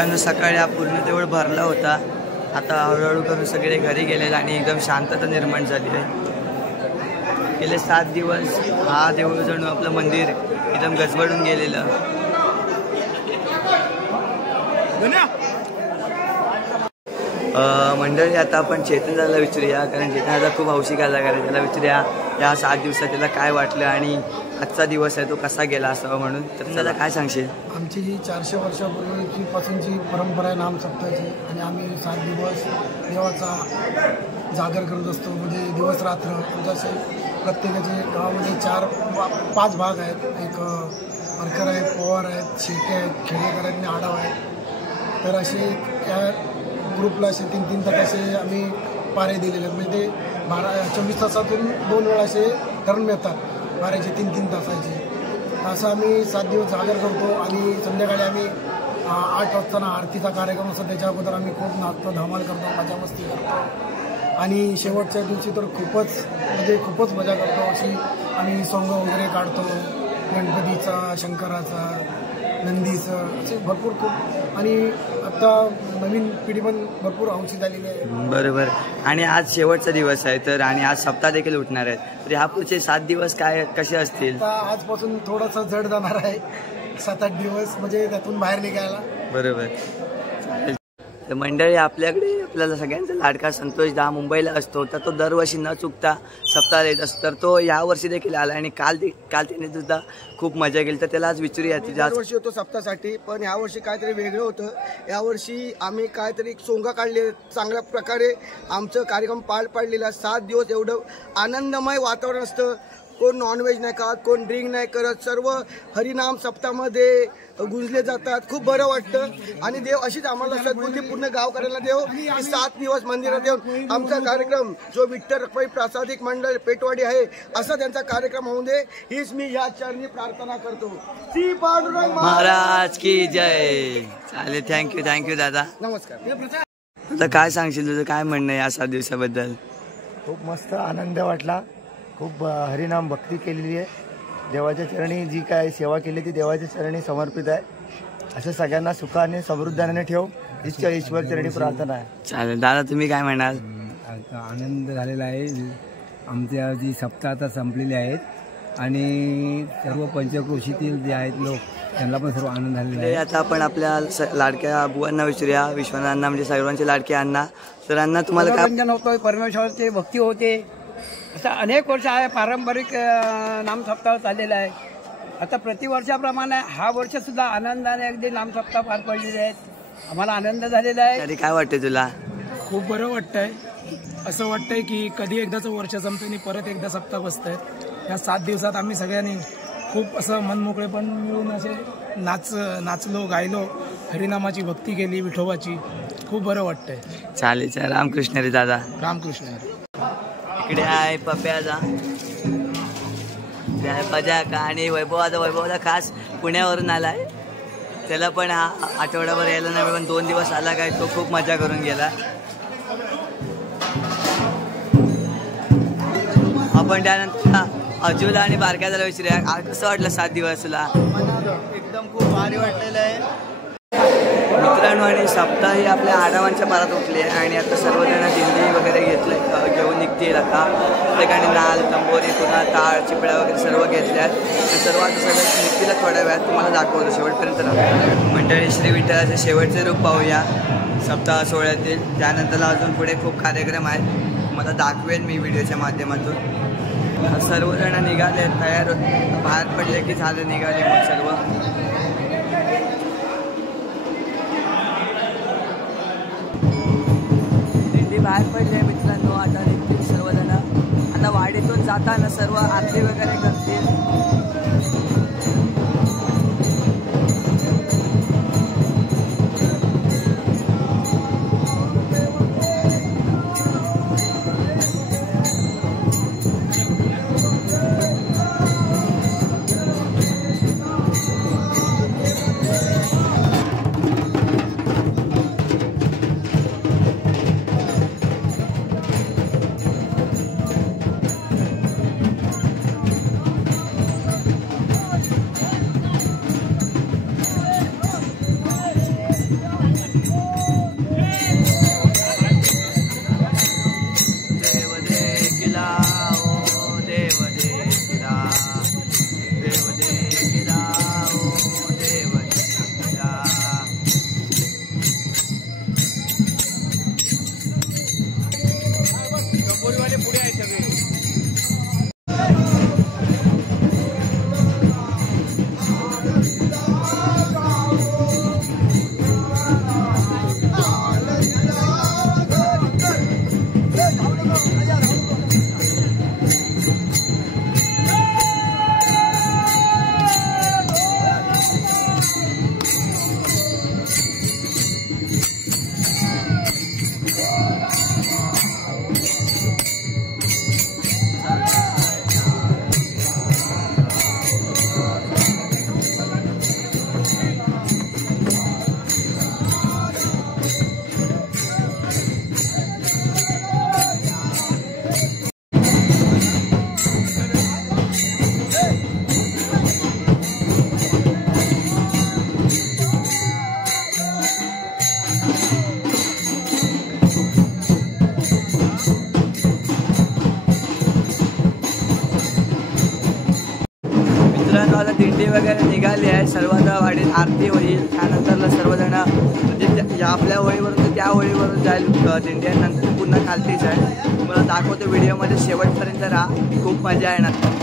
मित्रांनो, सकाळी हा पूर्ण देऊळ भरला होता. आता हळूहळू करून सगळे घरी गेलेले आणि एकदम शांतता निर्माण झाली आहे. गेले 7 दिवस हा देऊळ जणू आपलं मंदिर एकदम गजबडून गेलेलं. मंडळी, आता आपण चेतन दादाला विचारूया, कारण चेतन दादा खूप हौशी कलाकार आहे. त्याला विचारूया या 7 दिवसात त्याला काय वाटलं आणि आजचा दिवस आहे तो कसा गेला असावा म्हणून. तर त्याला काय सांगशील? आमची जी 400 वर्षापूर्वीची पासूनची परंपरा आहे नाम सप्ताहाची, आणि आम्ही 7 दिवस देवाचा जागर करत असतो. म्हणजे दिवस रात्र जसे प्रत्येकाचे गावामध्ये 4-5 भाग आहेत. एक परकर आहेत, पवार आहेत, शेटे आहेत, खेडेकर आहेत आणि आडाव आहेत. तर असे त्या ग्रुपला असे 3-3 तास असे आम्ही पारे दिलेले आहेत. म्हणजे ते 24 तासातून 2 वेळा असे टर्न मिळतात पाऱ्याचे 3-3 तासाचे. असं आम्ही 7 दिवस जागर करतो. आणि संध्याकाळी आम्ही 8 वाजता आरतीचा कार्यक्रम असतो. त्याच्या अगोदर आम्ही खूप नाचतो, धमाल करतो, मजा मस्ती करतो. आणि शेवटच्या दिवशी तर खूपच मजा करतो. अशी आम्ही सॉंग वगैरे काढतो, गणपतीचा, शंकराचा, नंदीचं, असे भरपूर खूप. आणि आता नवीन पिढी पण भरपूर हौशी झालेली आहे. बरोबर. आणि आज शेवटचा दिवस आहे तर, आणि आज सप्ताह देखील उठणार आहे. तर ह्या पुढचे 7 दिवस कसे असतील? आता आजपासून थोडंसं जड जाणार आहे. 7-8 दिवस म्हणजे त्यातून बाहेर निघायला. बरोबर. तर मंडळी, आपल्याला सगळ्यांचा लाडका संतोष दा मुंबईला असतो. तर तो दरवर्षी न चुकता सप्ताह येत असतो. तर तो यावर्षी देखील आला आणि काल त्याने सुद्धा खूप मजा केली. तर त्याला आज विचारूया. यावर्षी होतो सप्ताहासाठी, पण यावर्षी काहीतरी वेगळं होतं. यावर्षी आम्ही काहीतरी सोंगा काढले, चांगल्या प्रकारे आमचं कार्यक्रम पार पाडलेला. 7 दिवस एवढं आनंदमय वातावरण असतं. कोण नॉनव्हेज नाही खात, कोण ड्रिंक नाही करत, सर्व हरिनाम सप्ताहामध्ये गुंजले जातात. खूप बरं वाटतं. आणि देव अशीच आम्हाला सद्बुद्धी पूर्ण गावकऱ्यांना देव, 7 दिवस मंदिरात येऊन आमचा कार्यक्रम जो विठ्ठल रखुमाई प्रासादिक मंडळ पेटवाडी आहे असा त्यांचा कार्यक्रम होऊ दे, हीच मी या चरणी प्रार्थना करतो. श्री पांडुरंग महाराज की जय. चालेल, थँक्यू दादा. नमस्कार. तुझं काय सांगशील? तुझं काय म्हणणं आहे या 7 दिवसाबद्दल? खूप मस्त आनंद वाटला. खूप हरिनाम भक्ती केलेली आहे. देवाच्या चरणी जी काय सेवा केली ती देवाच्या चरणी समर्पित आहे. असं सगळ्यांना सुखाने समृद्धाने ठेव, ईश्वर चरणी प्रार्थना आहे. चालेल दादा, तुम्ही काय म्हणाल? आनंद झालेला आहे. आमच्या जी सप्ताह आता संपलेली आहेत आणि सर्व पंचक्रोशीतील जे आहेत लोक त्यांना पण सर्व आनंद झालेला आहे. आता आपण आपल्या लाडक्या बुवांना विचारूया, विश्वनाथांना, म्हणजे सर्वांचे लाडके अण्णा. तर अण्णा, तुम्हाला काय होतं? परमेश्वराची भक्ती होते. असं अनेक वर्ष आहे, पारंपरिक नाम सप्ताह चाललेला आहे. आता प्रतिवर्षाप्रमाणे हा वर्ष सुद्धा आनंदाने अगदी नाम सप्ताह पार पडलेले आहेत. आम्हाला आनंद झालेला आहे. तरी काय वाटतंय तुला? खूप बरं वाटतंय. असं वाटतंय की कधी एकदाचं वर्ष संपतं आणि परत एकदा सप्ताह बसतंय. या 7 दिवसात आम्ही सगळ्यांनी खूप असं मनमोकळेपण मिळून असे नाचलो, गायलो, हरिनामाची भक्ती केली, विठोबाची. खूप बरं वाटतंय. चालेल. रामकृष्ण रे दादा. रामकृष्ण रे. इकडे आहे पप्याचा पजा आणि वैभवाचा खास पुण्यावरून आलाय. त्याला पण हा आठवड्याभर यायला नाही, पण 2 दिवस आला काय, तो खूप मजा करून गेला. आपण त्यानंतर अजूला आणि बारक्याला विचारूया, कसं वाटलं 7 दिवस तुला? एकदम खूप भारी वाटलेलं आहे मित्रांनो. आणि सप्ताह ही आपल्या आडावांच्या पारात उठली आहे आणि आता सर्वजण दिंडी वगैरे घेऊन निघतील. आता ठिकाणी नाल, तंबोरी, पुन्हा टाळ, चिपळ्या वगैरे सर्व घेतल्या आहेत. सर्व आता सगळं निघतील थोड्या वेळात. तुम्हाला दाखवतो शेवटपर्यंत राहा. मंडळी, श्री विठ्ठलाचे शेवटचे रूप पाहूया सप्ताह सोहळ्यातील. त्यानंतर अजून पुढे खूप कार्यक्रम आहेत, मला दाखवेन मी व्हिडिओच्या माध्यमातून. सर्वजण निघाले, तयार बाहेर पडले की झाले, निघाले मग सर्व. बाहेर पडले मित्रांनो. आता निघतील सर्वजण. आता वाडीतून जाताना सर्व आरती वगैरे करतील. आता दिंडी वगैरे निघाली आहे. सर्व आता वाडीत आरती होईल. त्यानंतर सर्वजण म्हणजे आपल्या होळीवरून तर त्या होळीवरून जाईल दिंडी आणि नंतर पुन्हा खालतीच आहे. तुम्हाला दाखवतो व्हिडिओमध्ये शेवटपर्यंत राहा. खूप मजा येणार.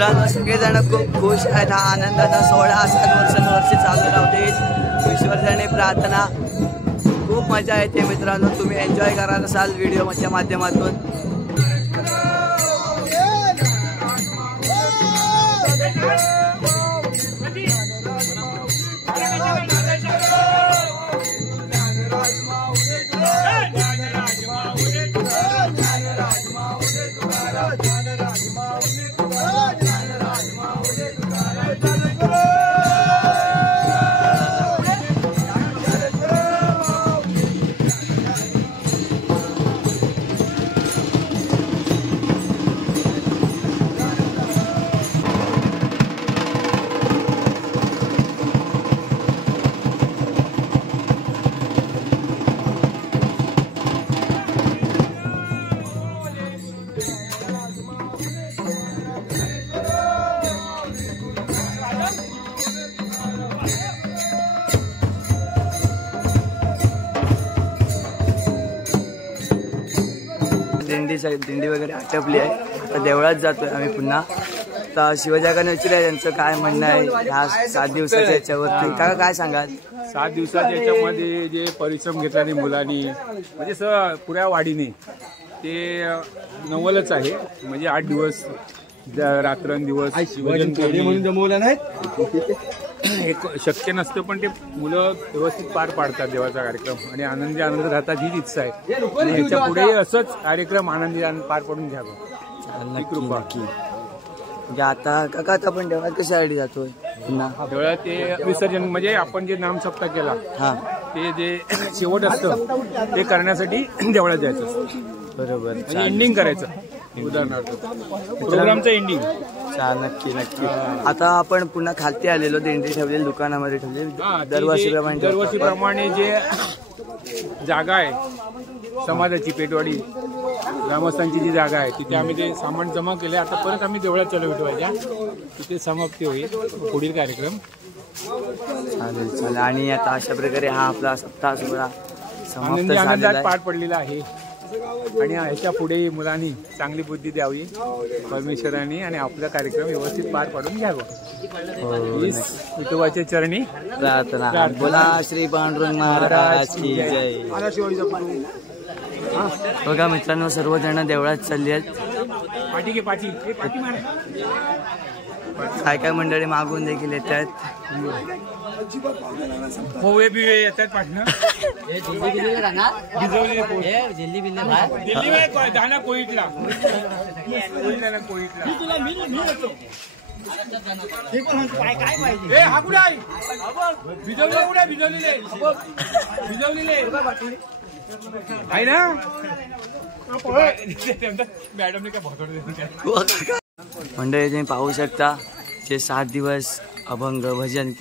मित्रांनो सगळेजण खूप खुश आहेत. हा आनंदाचा सोहळा असाच वर्षानुवर्षी चालू राहू दे, ईश्वरचरणी प्रार्थना. खूप मजा येते मित्रांनो, तुम्ही एन्जॉय करत असाल व्हिडिओच्या माध्यमातून. दिंडी वगैरे आटपली आहे. आता देवळात जातोय आम्ही पुन्हा. आता शिवजागाने विचारलंय त्यांचं काय म्हणणं आहे ह्या 7 दिवसाच्या याच्यावरती. काय सांगाल? 7 दिवसाच्या याच्यामध्ये जे परिश्रम घेतल्याने मुलांनी म्हणजे पुऱ्या वाडीने ते नवलच आहे. म्हणजे 8 दिवस रात्रंदिवस म्हणून जमवलं नाही एक शक्य नसतं, पण ते मुलं व्यवस्थित पार पाडतात देवाचा कार्यक्रम आणि आनंदी आनंद राहतात हीच इच्छा आहे. आणि ह्याच्या पुढे असंच कार्यक्रम आनंदी पार पडून घ्यावं कृपा. म्हणजे आता काका आता आपण देवळात कशासाठी जातोय पुन्हा? देवळात ते विसर्जन म्हणजे आपण जे नामसप्ताह केला ते जे शेवट असतं ते करण्यासाठी देवळात जायचं असतं. बरोबर, म्हणजे एंडिंग करायचं उदाहरणार्थ प्रोग्रामचं एंडिंग. नक्की. आता आपण पुन्हा खालती आलेलो, दिंडी ठेवलेली दुकानामध्ये ठेवलेली दरवर्षीप्रमाणे जे जागा आहे समाजाची पेटवाडी ग्रामस्थांची जी जागा आहे तिथे आम्ही ते सामान जमा केले. आता परत आम्ही देवळात चालू ठेवायच्या, तिथे समाप्ती होईल पुढील कार्यक्रम. चालेल. आणि आता अशा प्रकारे हा आपला सप्ताह सोहळा समाप्त आनंदात पार पडलेला आहे. आणि ह्याच्या पुढे मुलांनी चांगली बुद्धी द्यावी परमेश्वरांनी आणि आपला कार्यक्रम व्यवस्थित पार पाडून घ्यावा. विठोबाच्या चरणी प्रार्थना. बोला श्री पांडुरंग महाराज की जय. बघा मित्रांनो सर्वजण देवळात चालली आहेत. काय मंडळी मागून देखील येत आहेत. पोहे बिवे येतात पाठणं. दाना कोईटला आहे ना मॅडमने काय भोसड. मंडळी तुम्ही पाहू शकता जे 7 दिवस अभंग भजन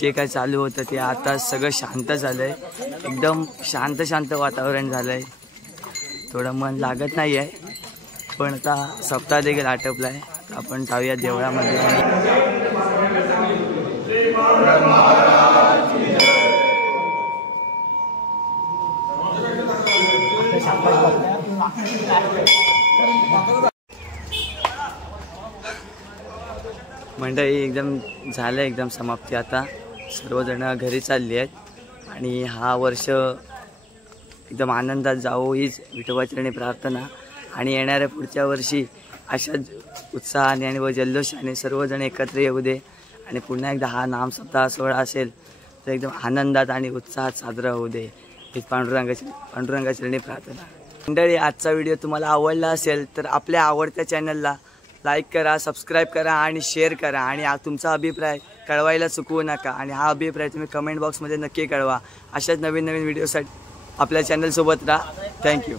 जे काय चालू होतं ते आता सगळं शांत झालंय. एकदम शांत वातावरण झालंय. थोडं मन लागत नाही आहे, पण आता सप्ताह देखील आटपलाय. आपण जाऊया देवळामध्ये. मंडळी एकदम झालं एकदम समाप्ती. आता सर्वजण घरी चालली आहेत आणि हा वर्ष एकदम आनंदात जावो हीच विठोबाचरणी प्रार्थना. आणि येणाऱ्या पुढच्या वर्षी अशाच उत्साहाने आणि जल्लोषाने सर्वजण एकत्र येऊ दे. आणि पुन्हा एकदा हा नामसप्ताह सोहळा असेल तर एकदम आनंदात आणि उत्साहात साजरा होऊ दे हीच पांडुरंगाचरणी प्रार्थना. मंडळी आजचा व्हिडिओ तुम्हाला आवडला असेल तर आपल्या आवडत्या चॅनलला लाईक करा, सबस्क्राईब करा आणि शेअर करा. आणि तुमचा अभिप्राय कळवायला चुकवू नका. आणि हा अभिप्राय तुम्ही कमेंट बॉक्समध्ये नक्की कळवा. अशाच नवीन व्हिडिओसाठी आपल्या चॅनलसोबत राहा. थँक्यू.